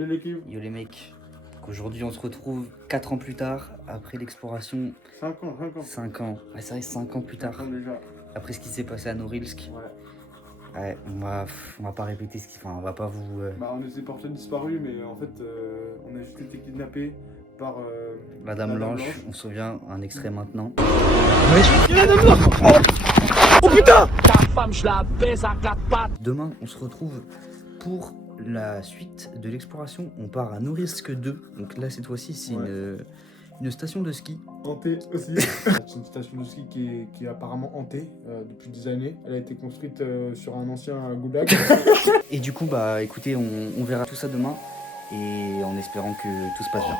Salut l'équipe. Yo les mecs, aujourd'hui on se retrouve 4 ans plus tard, après l'exploration. 5 ans, 5 ans. 5 ans, ouais c'est vrai 5 ans plus tard, 5 ans déjà. après ce qui s'est passé à Norilsk. Ouais. Ouais, on va pas répéter ce qui... Enfin, on va pas vous... Bah on était portés disparus, mais en fait on a juste été kidnappés par La Dame Blanche, on se souvient, un extrait maintenant. Oh putain! Ta femme, je la baise à 4 pattes. Demain on se retrouve pour la suite de l'exploration, on part à Norilsk 2. Donc là cette fois-ci c'est une station de ski. Hantée aussi. C'est une station de ski qui est apparemment hantée depuis des années. Elle a été construite sur un ancien goulag. Et du coup bah écoutez, on verra tout ça demain, et en espérant que tout se passe bien.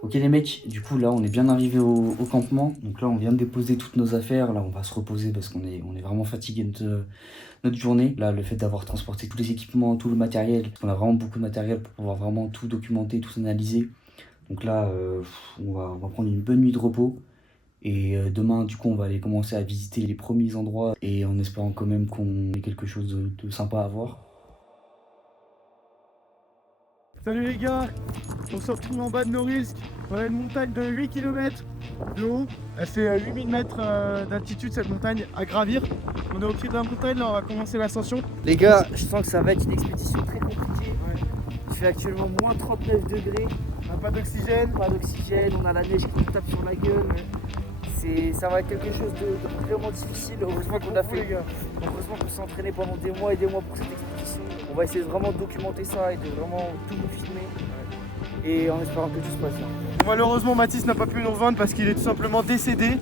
Ok les mecs, du coup là on est bien arrivé au campement. Donc là on vient de déposer toutes nos affaires. Là on va se reposer parce qu'on est vraiment fatigué de notre journée. Là le fait d'avoir transporté tous les équipements, tout le matériel, parce qu'on a vraiment beaucoup de matériel pour pouvoir vraiment tout documenter, tout analyser. Donc là on va prendre une bonne nuit de repos. Et demain du coup on va aller commencer à visiter les premiers endroits, et en espérant quand même qu'on ait quelque chose de sympa à voir. Salut les gars, on se retrouve en bas de Norilsk. On a une montagne de 8 km de haut. Elle fait 8000 mètres d'altitude, cette montagne à gravir. On est au pied de la montagne, là on va commencer l'ascension. Les gars, je sens que ça va être une expédition très compliquée. Il fait actuellement moins 39 degrés. On n'a pas d'oxygène. Pas d'oxygène, on a la neige qui nous tape sur la gueule. Ça va être quelque chose de vraiment difficile. Heureusement qu'on a fait. Heureusement qu'on s'est entraîné pendant des mois et des mois pour cette expédition. On va essayer de vraiment documenter ça et de vraiment tout vous filmer. Et en espérant que tout se passe bien. Malheureusement, Mathis n'a pas pu nous rejoindre parce qu'il est tout simplement décédé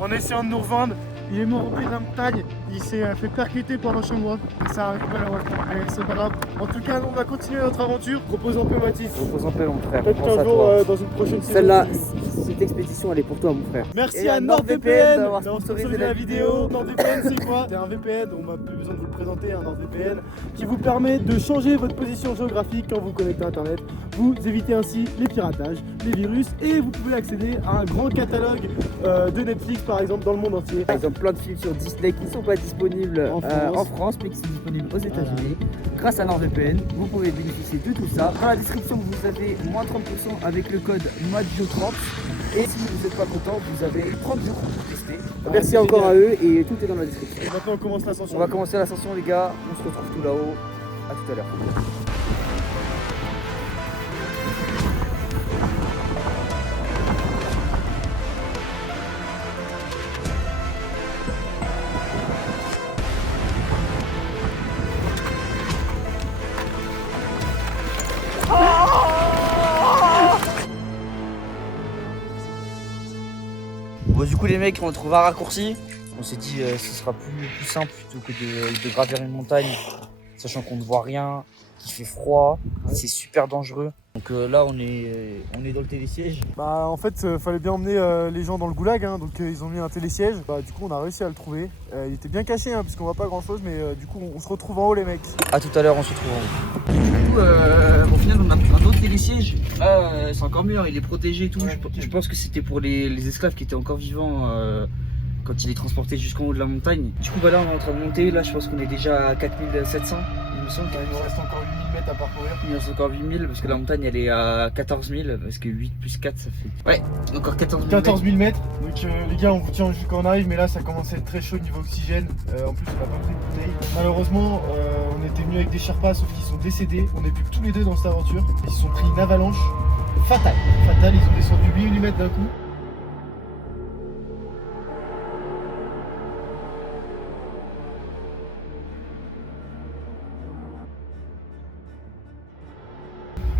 en essayant de nous rejoindre. Il est mort au pied de la montagne, il s'est fait percuter par un chamois. Ça arrive malheureusement, mais c'est pas grave. En tout cas, nous, on va continuer notre aventure. Repose en paix, Mathis. Repose en paix, mon frère. Peut-être qu'un jour, dans une prochaine saison. Celle-là, cette expédition, elle est pour toi, mon frère. Merci Et à NordVPN d'avoir d'avoir sponsorisé sponsorisé la vidéo. NordVPN, c'est quoi? C'est un VPN, on n'a plus besoin de vous le présenter, un NordVPN qui vous permet de changer votre position géographique quand vous connectez à Internet. Vous évitez ainsi les piratages, les virus, et vous pouvez accéder à un grand catalogue de Netflix, par exemple, dans le monde entier. Par exemple, plein de films sur Disney qui ne sont pas disponibles En en France, mais qui sont disponibles aux États-Unis. Grâce à NordVPN, vous pouvez bénéficier de tout ça. Dans la description, vous avez moins 30% avec le code MADJO30. Et si vous n'êtes pas content, vous avez 30 jours pour tester. Merci encore à eux, et tout est dans la description. Et maintenant, on commence l'ascension. On va commencer l'ascension, les gars. On se retrouve tout là-haut. À tout à l'heure. Bon, du coup les mecs, on a trouvé un raccourci. On s'est dit ce sera plus simple plutôt que de gravir une montagne, sachant qu'on ne voit rien, qu'il fait froid, c'est super dangereux. Donc là on est dans le télésiège. Bah en fait fallait bien emmener les gens dans le goulag, hein, donc ils ont mis un télésiège. Bah du coup on a réussi à le trouver. Il était bien caché hein, puisqu'on voit pas grand chose, mais du coup on se retrouve en haut les mecs. A tout à l'heure, on se retrouve en haut. Du coup au final on a pris un autre télésiège. C'est encore mieux, il est protégé et tout. Je pense que c'était pour les esclaves qui étaient encore vivants quand il est transporté jusqu'en haut de la montagne. Du coup, bah là, on est en train de monter. Là, je pense qu'on est déjà à 4700. Il me semble Il nous reste encore 8000 mètres à parcourir. Il nous reste encore 8000 parce que la montagne elle est à 14 000 parce que 8 plus 4 ça fait. Ouais, encore 14 000 14 000 mètres. Donc les gars, on vous tient jusqu'à on arrive, mais là ça commence à être très chaud niveau oxygène. En plus, on n'a pas pris de bouteille. Malheureusement, on était venus avec des Sherpas, sauf qu'ils sont décédés. On n'est plus que tous les deux dans cette aventure. Ils se sont pris une avalanche fatale. Fatale, ils ont descendu 8 mm d'un coup.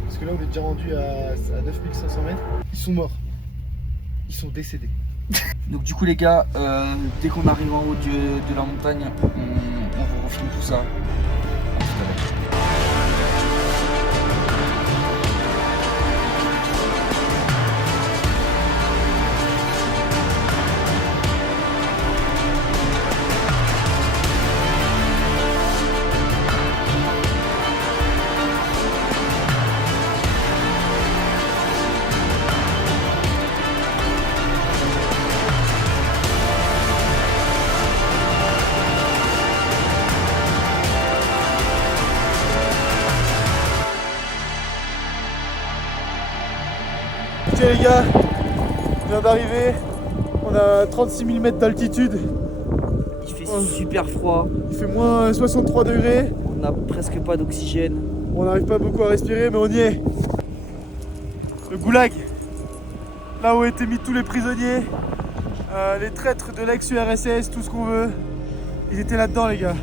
Parce que là on est déjà rendu à 9500 mètres. Ils sont morts. Ils sont décédés. Donc du coup les gars, dès qu'on arrive en haut de la montagne, on vous refilme tout ça. À tout à l'heure. Ok les gars, on vient d'arriver. On a 36 000 mètres d'altitude. Il fait super froid, Il fait moins 63 degrés. on n'a presque pas d'oxygène. On n'arrive pas beaucoup à respirer, mais on y est. Le goulag, là où ont été mis tous les prisonniers, les traîtres de l'ex-URSS, tout ce qu'on veut. Ils étaient là-dedans, les gars.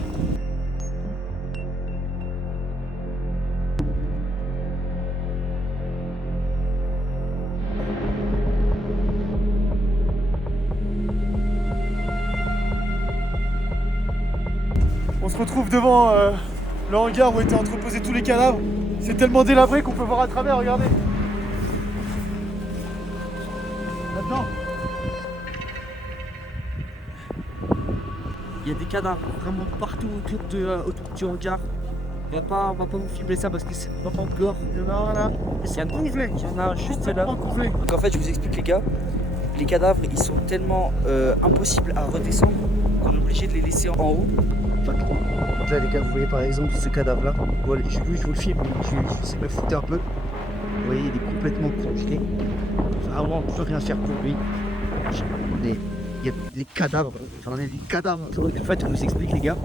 On se retrouve devant le hangar où étaient entreposés tous les cadavres. C'est tellement délabré qu'on peut voir à travers, regardez. Maintenant. Il y a des cadavres vraiment partout autour du hangar. On va pas vous filmer ça parce que c'est pas encore. Il y en a un là. Ils sont gonflés. Il y en a un juste là. Gonflés. Donc en fait je vous explique les gars, les cadavres ils sont tellement impossibles à redescendre qu'on est obligé de les laisser en haut. Enfin, donc là les gars vous voyez par exemple ce cadavre là, voilà, je vous le filme, je sais me foutre un peu. Vous voyez il est complètement congelé. Vraiment on ne peut rien faire pour lui. Il y a des cadavres, j'en ai des cadavres. En fait on nous explique les gars,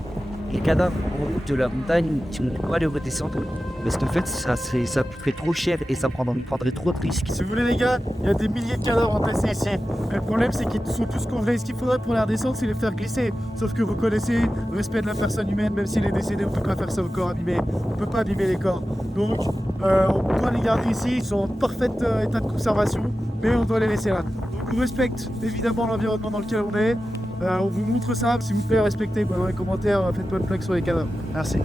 les cadavres en haut de la montagne, on ne peut pas les redescendre. Parce qu'en fait ça coûterait trop cher et ça prendrait trop de risques. Si vous voulez les gars, il y a des milliers de cadavres entassés ici. Le problème c'est qu'ils sont tous congelés. Ce qu'il faudrait pour les redescendre c'est les faire glisser. Sauf que vous connaissez le respect de la personne humaine, même s'il est décédé, on peut pas faire ça au corps abîmé. On peut pas abîmer les corps. Donc on doit les garder ici, ils sont en parfait état de conservation, mais on doit les laisser là. Donc on respecte évidemment l'environnement dans lequel on est. On vous montre ça, s'il vous plaît respectez quoi, dans les commentaires, faites pas de plaques sur les cadavres. Merci.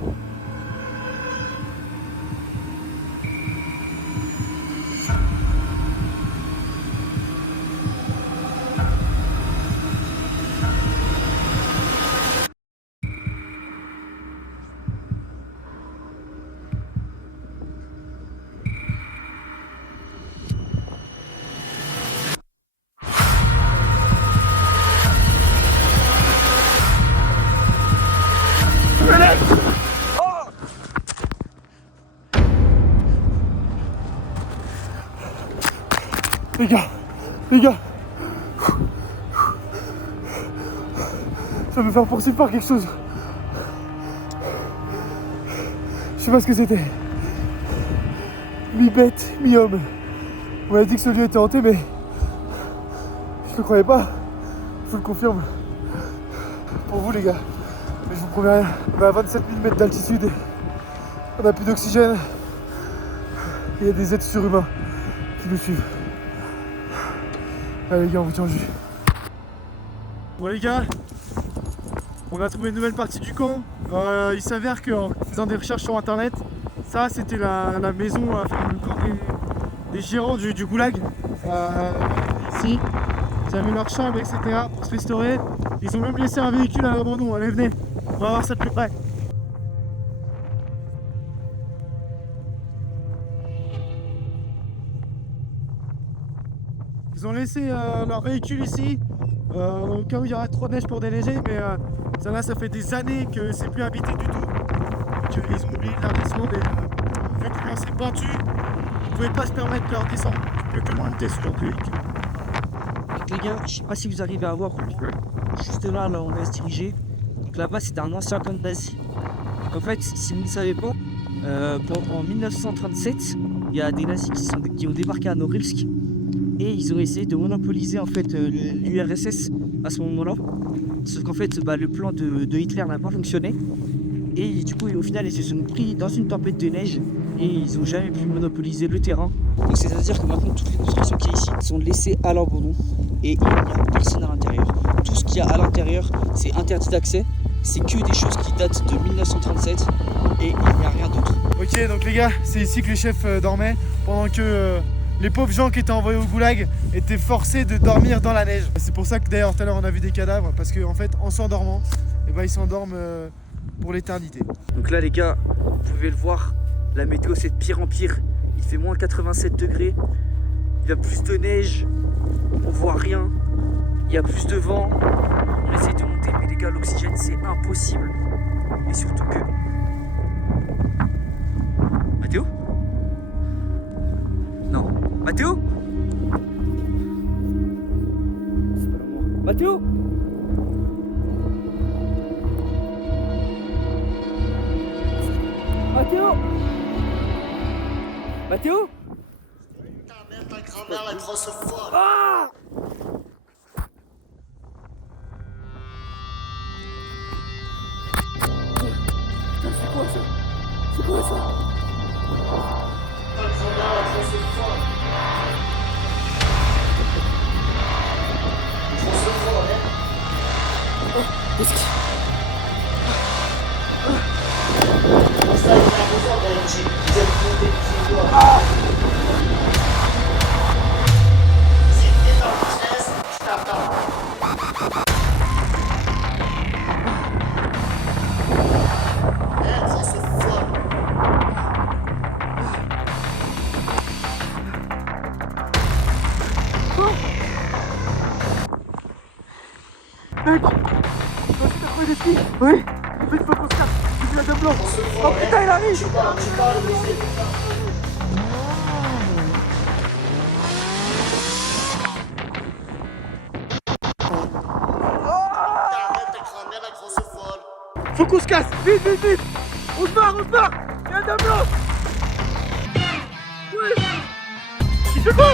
Les gars, ça me faire poursuivre par quelque chose. Je sais pas ce que c'était. Mi-bête, mi-homme. On m'a dit que ce lieu était hanté, mais je le croyais pas. Je vous le confirme. Pour vous les gars. Mais je vous promets rien. On est à 27 000 mètres d'altitude. On n'a plus d'oxygène. Il y a des êtres surhumains qui nous suivent. Allez les gars, on vous tient au jus. Bon les gars, on a trouvé une nouvelle partie du camp. Il s'avère qu'en faisant des recherches sur internet, ça c'était la maison, le camp des gérants du goulag. Ici, ils avaient leur chambre, etc. pour se restaurer. Ils ont même laissé un véhicule à l'abandon. Allez venez, on va voir ça de plus près. Ils ont laissé leur véhicule ici. Au cas où il y aura trop de neige pour déneiger, mais ça là, ça fait des années que c'est plus habité du tout. Qu'ils ont oublié l'arrondissement, mais vu que quand c'est pentu, vous pouvez pas se permettre de leur descendre. Tu peux que monter sur le public. Donc les gars, je sais pas si vous arrivez à voir, juste là où on va se diriger. Donc là-bas, c'était un ancien camp nazi. En fait, si vous ne savez pas, en 1937, il y a des nazis qui ont débarqué à Norilsk et ils ont essayé de monopoliser en fait l'URSS à ce moment-là. Sauf qu'en fait, le plan de Hitler n'a pas fonctionné. Et du coup, au final, ils se sont pris dans une tempête de neige et ils n'ont jamais pu monopoliser le terrain. Donc c'est-à-dire que maintenant, toutes les constructions qui sont ici sont laissées à l'abandon et il n'y a personne à l'intérieur. Tout ce qu'il y a à l'intérieur, c'est interdit d'accès. C'est que des choses qui datent de 1937 et il n'y a rien d'autre. Ok, donc les gars, c'est ici que le chef dormait pendant que les pauvres gens qui étaient envoyés au goulag étaient forcés de dormir dans la neige. C'est pour ça que d'ailleurs tout à l'heure on a vu des cadavres, parce qu'en fait en s'endormant, ils s'endorment pour l'éternité. Donc là les gars, vous pouvez le voir, la météo c'est de pire en pire. Il fait moins 87 degrés, il y a plus de neige, on voit rien, il y a plus de vent. On essaie de monter mais les gars l'oxygène c'est impossible. Et surtout que... Mathéo ? Non. Mathéo ? Mathéo ? Mathéo ? Mathéo ? Ta mère, ta grand-mère, la grosse folle. Ah! C'est quoi ça? C'est quoi ça? Ta grand-mère, la grosse folle. Grosse folle, hein? Ça, il y a besoin d'un type. Vous êtes fondés, c'est quoi? Si t'es dans le stress, je t'attends. Hein, grosse folle. Mec! Toi aussi t'as trouvé des skis? Oui! Vite, faut qu'on se casse! J'ai vu la dame blanche! Oh putain, il arrive! Tu parles, mais c'est... Faut qu'on se casse! Vite, vite, vite! On se barre, on se barre! Il y a un dame blanche! Ouais! Tu fais quoi?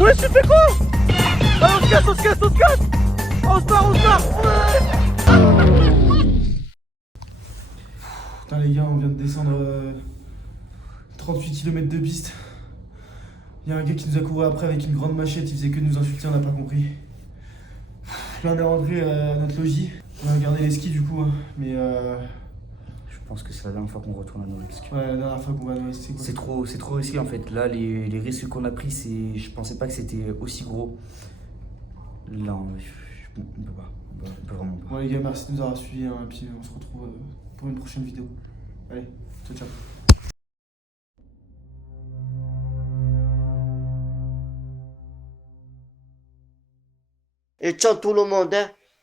Ouais, tu fais quoi? Allez, on se casse, on se casse, on se casse! On se barre, on se barre! Ouais! Putain les gars, on vient de descendre 38 km de piste. Il y a un gars qui nous a couru après avec une grande machette, il faisait que de nous insulter, on n'a pas compris. Là on est rentré à notre logis, on a regardé les skis du coup, hein. Mais Je pense que c'est la dernière fois qu'on retourne à Norilsk. ouais, la dernière fois qu'on va à Norilsk, c'est quoi? C'est trop risqué en fait. Là, les risques qu'on a pris, je pensais pas que c'était aussi gros. Là, on peut pas. On peut vraiment pas. Bon les gars, merci de nous avoir suivis, hein, et puis on se retrouve pour une prochaine vidéo. Allez, ciao ciao. Et ciao tout le monde, hein.